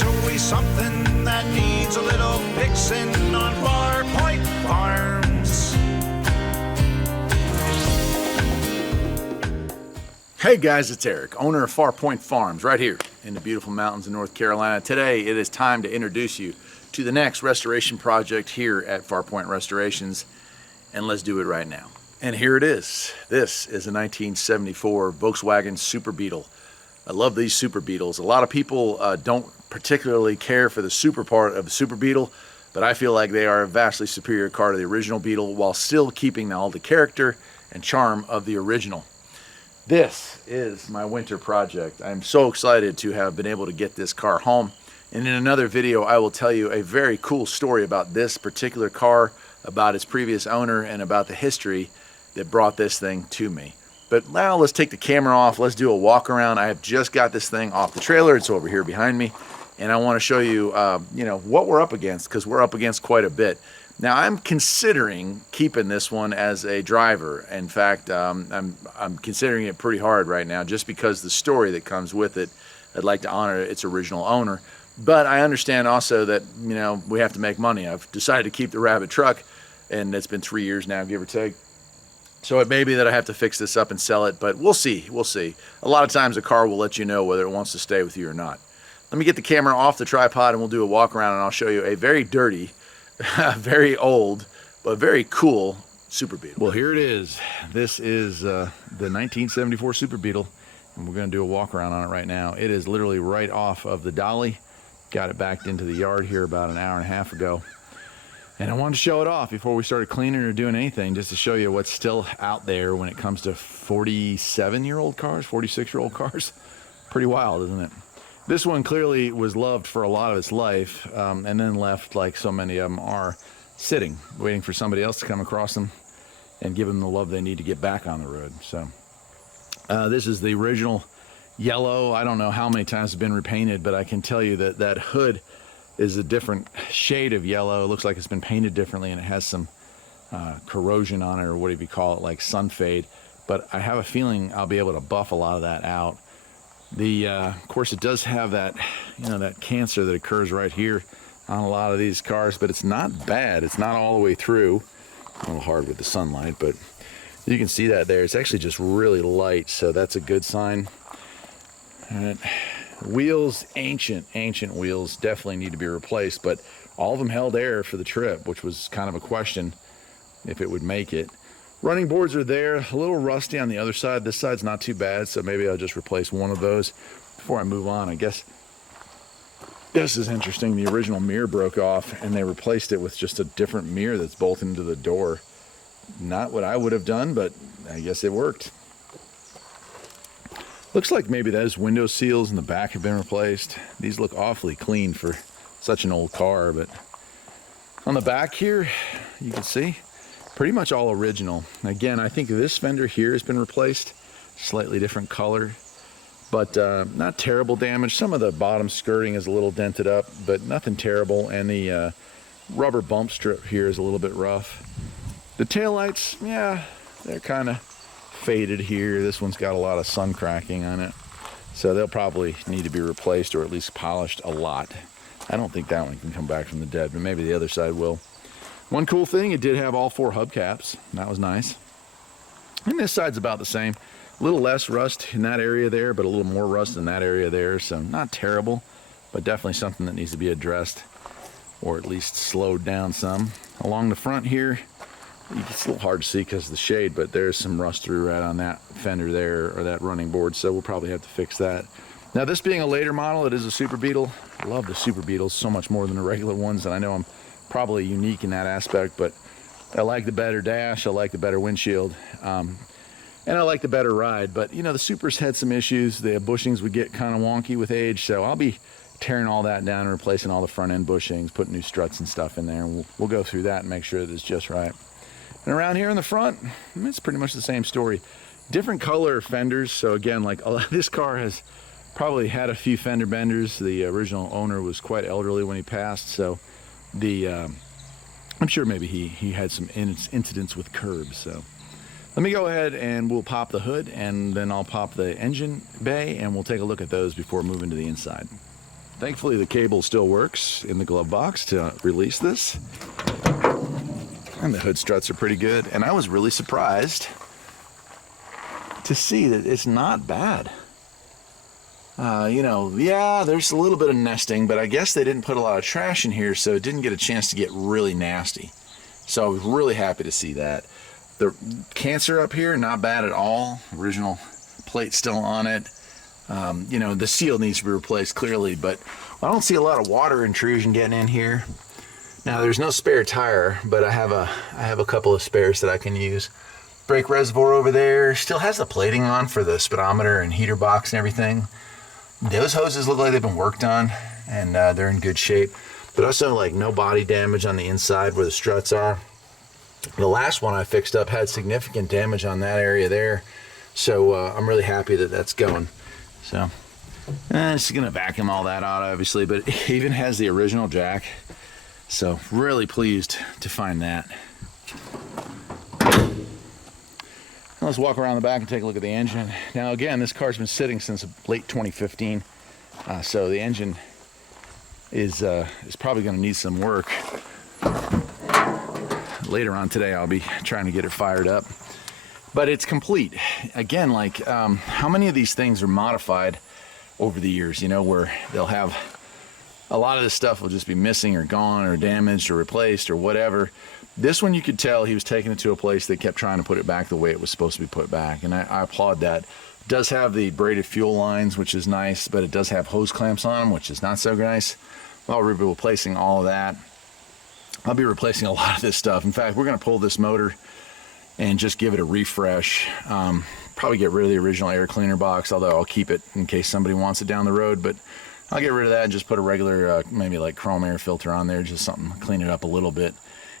There's always something that needs a little fixing on Farpoint Farms. Hey guys, it's Eric, owner of Farpoint Farms, right here in the beautiful mountains of North Carolina. Today it is time to introduce you to the next restoration project here at Farpoint Restorations, and let's do it right now. And here it is. This is a 1974 Volkswagen Super Beetle. I love these Super Beetles. A lot of people don't particularly care for the super part of the Super Beetle, but I feel like they are a vastly superior car to the original Beetle while still keeping all the character and charm of the original. This is my winter project. I'm so excited to have been able to get this car home. And in another video, I will tell you a very cool story about this particular car, about its previous owner, and about the history that brought this thing to me. But now let's take the camera off. Let's do a walk around. I have just got this thing off the trailer. It's over here behind me. And I want to show you, what we're up against, because we're up against quite a bit. Now I'm considering keeping this one as a driver. In fact, I'm considering it pretty hard right now just because the story that comes with it. I'd like to honor its original owner. But I understand also that, we have to make money. I've decided to keep the Rabbit truck, and it's been 3 years now, give or take. So it may be that I have to fix this up and sell it, but we'll see. We'll see. A lot of times a car will let you know whether it wants to stay with you or not. Let me get the camera off the tripod and we'll do a walk around, and I'll show you a very dirty, very old, but very cool Super Beetle. Well, here it is. This is the 1974 Super Beetle, and we're going to do a walk around on it right now. It is literally right off of the dolly. Got it backed into the yard here about an hour and a half ago. And I wanted to show it off before we started cleaning or doing anything, just to show you what's still out there when it comes to 47-year-old cars, 46-year-old cars. Pretty wild, isn't it? This one clearly was loved for a lot of its life, and then left, like so many of them are, sitting, waiting for somebody else to come across them and give them the love they need to get back on the road. So this is the original yellow. I don't know how many times it's been repainted, but I can tell you that that hood is a different shade of yellow. It looks like it's been painted differently, and it has some corrosion on it, or whatever you call it, like sun fade. But I have a feeling I'll be able to buff a lot of that out. Of course, it does have that, that cancer that occurs right here on a lot of these cars, but it's not bad. It's not all the way through. A little hard with the sunlight, but you can see that there. It's actually just really light, so that's a good sign. And wheels, ancient wheels, definitely need to be replaced, but all of them held air for the trip, which was kind of a question if it would make it. Running boards are there, a little rusty on the other side. This side's not too bad, so maybe I'll just replace one of those before I move on. I guess this is interesting. The original mirror broke off, and they replaced it with just a different mirror that's bolted into the door. Not what I would have done, but I guess it worked. Looks like maybe those window seals in the back have been replaced. These look awfully clean for such an old car, but on the back here, you can see pretty much all original. Again, I think this fender here has been replaced, slightly different color, but not terrible damage. Some of the bottom skirting is a little dented up, but nothing terrible, and the rubber bump strip here is a little bit rough. The taillights, yeah, they're kind of faded here. This one's got a lot of sun cracking on it, so they'll probably need to be replaced or at least polished a lot. I don't think that one can come back from the dead, but maybe the other side will. One cool thing, it did have all 4 hubcaps. That was nice. And this side's about the same. A little less rust in that area there, but a little more rust in that area there, so not terrible, but definitely something that needs to be addressed, or at least slowed down some. Along the front here, it's a little hard to see because of the shade, but there's some rust through right on that fender there, or that running board, so we'll probably have to fix that. Now, this being a later model, it is a Super Beetle. I love the Super Beetles so much more than the regular ones, and I know I'm probably unique in that aspect, but I like the better dash, I like the better windshield, and I like the better ride. But the Supers had some issues. The bushings would get kind of wonky with age, so I'll be tearing all that down and replacing all the front end bushings, putting new struts and stuff in there, and we'll go through that and make sure that it's just right. And around here in the front, it's pretty much the same story. Different color fenders, so again, like this car has probably had a few fender benders. The original owner was quite elderly when he passed, so I'm sure maybe he had some incidents with curbs. So let me go ahead and we'll pop the hood, and then I'll pop the engine bay, and we'll take a look at those before moving to the inside. Thankfully the cable still works in the glove box to release this. And the hood struts are pretty good. And I was really surprised to see that it's not bad. You know, yeah, there's a little bit of nesting, but I guess they didn't put a lot of trash in here, so it didn't get a chance to get really nasty. So I was really happy to see that. The cancer up here, not bad at all. Original plate still on it. You know, the seal needs to be replaced clearly, but I don't see a lot of water intrusion getting in here. Now there's no spare tire, but I have a couple of spares that I can use. Brake reservoir over there still has the plating on for the speedometer and heater box and everything. Those hoses look like they've been worked on, and they're in good shape. But also, like, no body damage on the inside where the struts are. The last one I fixed up had significant damage on that area there, so I'm really happy that that's going. So, it's gonna vacuum all that out, obviously, but it even has the original jack. So, really pleased to find that. Let's walk around the back and take a look at the engine. Now again, this car's been sitting since late 2015, so the engine is probably going to need some work. Later on today, I'll be trying to get it fired up, but it's complete. Again, like how many of these things are modified over the years? You know, where they'll have a lot of this stuff will just be missing or gone or damaged or replaced or whatever. This one, you could tell he was taking it to a place that kept trying to put it back the way it was supposed to be put back, and I applaud that. It does have the braided fuel lines, which is nice, but it does have hose clamps on them, which is not so nice. I'll be replacing all of that. I'll be replacing a lot of this stuff. In fact, we're going to pull this motor and just give it a refresh. Probably get rid of the original air cleaner box, although I'll keep it in case somebody wants it down the road. But I'll get rid of that and just put a regular, maybe like chrome air filter on there, just something to clean it up a little bit.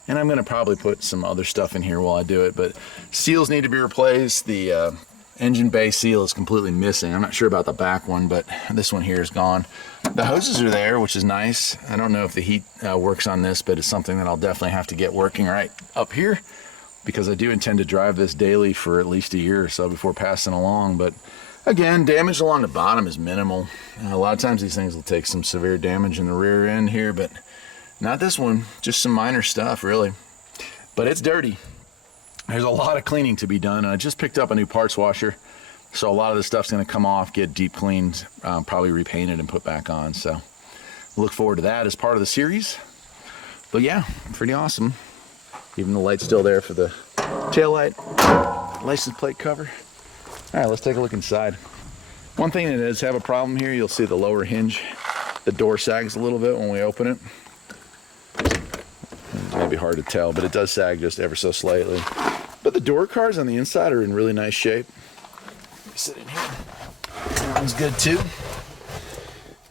And I'm going to probably put some other stuff in here while I do it. But seals need to be replaced. The engine bay seal is completely missing. I'm not sure about the back one, but this one here is gone. The hoses are there, which is nice. I don't know if the heat works on this, but it's something that I'll definitely have to get working right up here, because I do intend to drive this daily for at least a year or so before passing along. But again, damage along the bottom is minimal. A lot of times these things will take some severe damage in the rear end here, but not this one. Just some minor stuff, really. But it's dirty. There's a lot of cleaning to be done. And I just picked up a new parts washer, so a lot of this stuff's going to come off, get deep cleaned, probably repainted and put back on. So look forward to that as part of the series. But yeah, pretty awesome. Even the light's still there for the tail light, license plate cover. All right, let's take a look inside. One thing that does have a problem here, you'll see the lower hinge. The door sags a little bit when we open it. It may be hard to tell, but it does sag just ever so slightly. But the door cards on the inside are in really nice shape. Sit in here. That one's good too.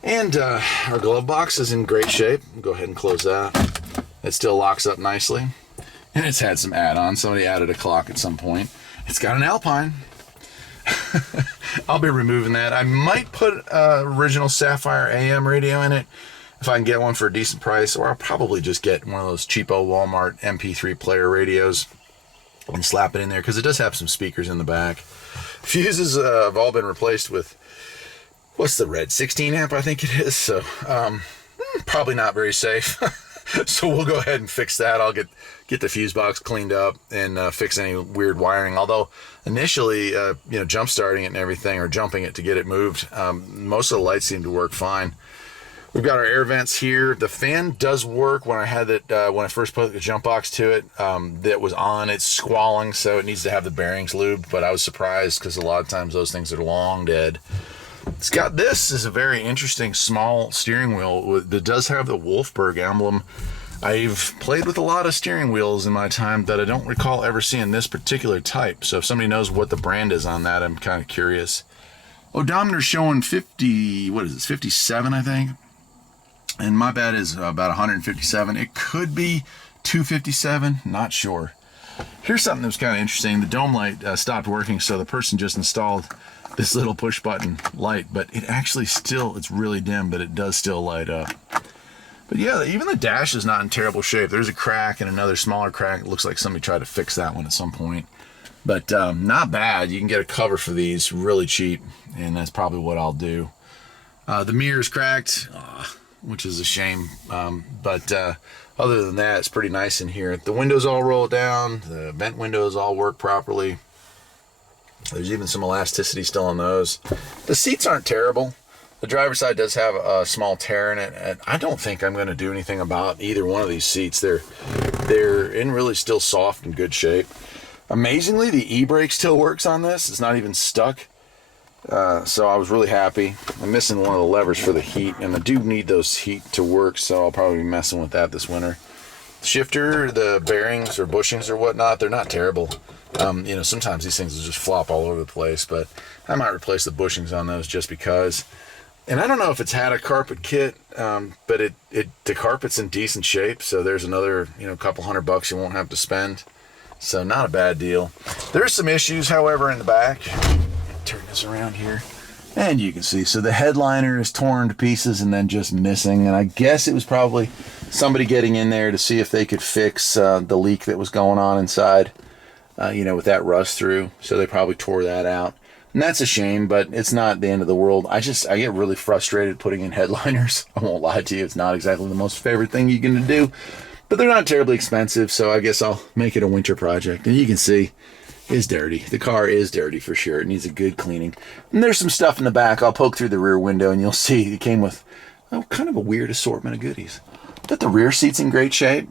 And our glove box is in great shape. Go ahead and close that. It still locks up nicely. And it's had some add-ons. Somebody added a clock at some point. It's got an Alpine. I'll be removing that. I might put original Sapphire AM radio in it if I can get one for a decent price, or I'll probably just get one of those cheapo Walmart MP3 player radios and slap it in there, because it does have some speakers in the back. Fuses have all been replaced with, what's the red, 16 amp I think it is, so probably not very safe. So we'll go ahead and fix that. I'll get the fuse box cleaned up and fix any weird wiring. Although initially, jump starting it and everything, or jumping it to get it moved, most of the lights seem to work fine. We've got our air vents here. The fan does work. When I had it, when I first put the jump box to it, that was on. It's squalling, so it needs to have the bearings lubed. But I was surprised, because a lot of times those things are long dead. It's got, this is a very interesting small steering wheel that does have the Wolfsburg emblem. I've played with a lot of steering wheels in my time that I don't recall ever seeing this particular type. So if somebody knows what the brand is on that, I'm kind of curious. Odometer showing 50, what is this, 57, I think. And my bet is about 157. It could be 257, not sure. Here's something that was kind of interesting. The dome light stopped working, so the person just installed this little push button light, but it actually still, it's really dim, but it does still light up. But yeah, even the dash is not in terrible shape. There's a crack and another smaller crack. It looks like somebody tried to fix that one at some point. But not bad. You can get a cover for these really cheap, and that's probably what I'll do. The mirror's cracked, which is a shame. But other than that, it's pretty nice in here. The windows all roll down. The vent windows all work properly. There's even some elasticity still on those. The seats aren't terrible. The driver's side does have a small tear in it, and I don't think I'm going to do anything about either one of these seats. They're in really still soft and good shape. Amazingly, the e-brake still works on this. It's not even stuck. So I was really happy. I'm missing one of the levers for the heat, and I do need those heat to work, so I'll probably be messing with that this winter. Shifter, the bearings or bushings or whatnot, they're not terrible. Sometimes these things will just flop all over the place, but I might replace the bushings on those just because. And I don't know if it's had a carpet kit, but the carpet's in decent shape, so there's another couple $100 you won't have to spend. So not a bad deal. There's some issues, however, in the back. Turn this around here, and you can see. So the headliner is torn to pieces and then just missing. And I guess it was probably somebody getting in there to see if they could fix the leak that was going on inside. With that rust through. So they probably tore that out. And that's a shame, but it's not the end of the world. I get really frustrated putting in headliners. I won't lie to you. It's not exactly the most favorite thing you're going to do, but they're not terribly expensive. So I guess I'll make it a winter project. And you can see it's dirty. The car is dirty for sure. It needs a good cleaning. And there's some stuff in the back. I'll poke through the rear window and you'll see it came with kind of a weird assortment of goodies. But the rear seat's in great shape.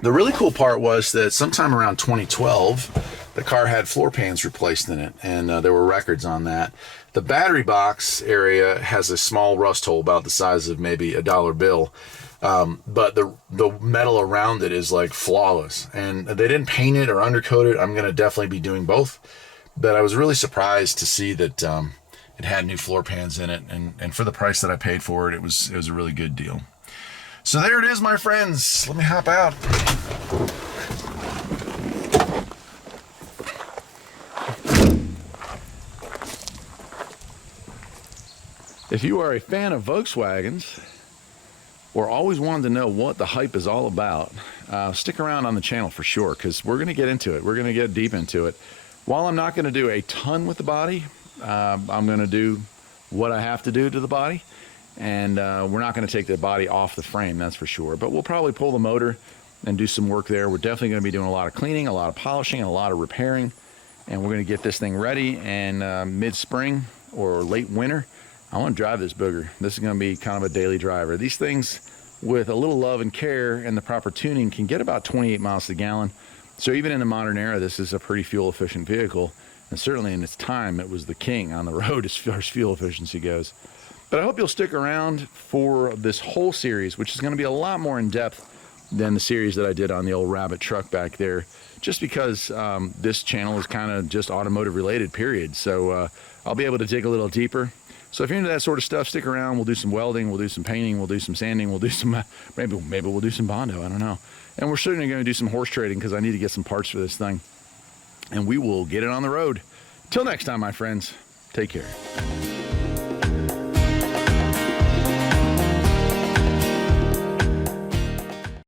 The really cool part was that sometime around 2012, the car had floor pans replaced in it, and there were records on that. The battery box area has a small rust hole about the size of maybe a dollar bill, but the metal around it is like flawless, and they didn't paint it or undercoat it. I'm going to definitely be doing both, but I was really surprised to see that it had new floor pans in it, and for the price that I paid for it, it was a really good deal. So there it is, my friends. Let me hop out. If you are a fan of Volkswagens or always wanted to know what the hype is all about, stick around on the channel for sure, because we're going to get into it. We're going to get deep into it. While I'm not going to do a ton with the body, I'm going to do what I have to do to the body. And we're not going to take the body off the frame, that's for sure. But we'll probably pull the motor and do some work there. We're definitely going to be doing a lot of cleaning, a lot of polishing, and a lot of repairing. And we're going to get this thing ready. And mid-spring or late winter, I want to drive this booger. This is going to be kind of a daily driver. These things, with a little love and care and the proper tuning, can get about 28 miles to the gallon. So even in the modern era, this is a pretty fuel-efficient vehicle. And certainly in its time, it was the king on the road as far as fuel efficiency goes. But I hope you'll stick around for this whole series, which is going to be a lot more in-depth than the series that I did on the old Rabbit truck back there, just because this channel is kind of just automotive related, period. So I'll be able to dig a little deeper. So if you're into that sort of stuff, stick around. We'll do some welding, we'll do some painting, we'll do some sanding, we'll do some, maybe we'll do some Bondo, I don't know. And we're certainly going to do some horse trading because I need to get some parts for this thing. And we will get it on the road. Till next time, my friends, take care.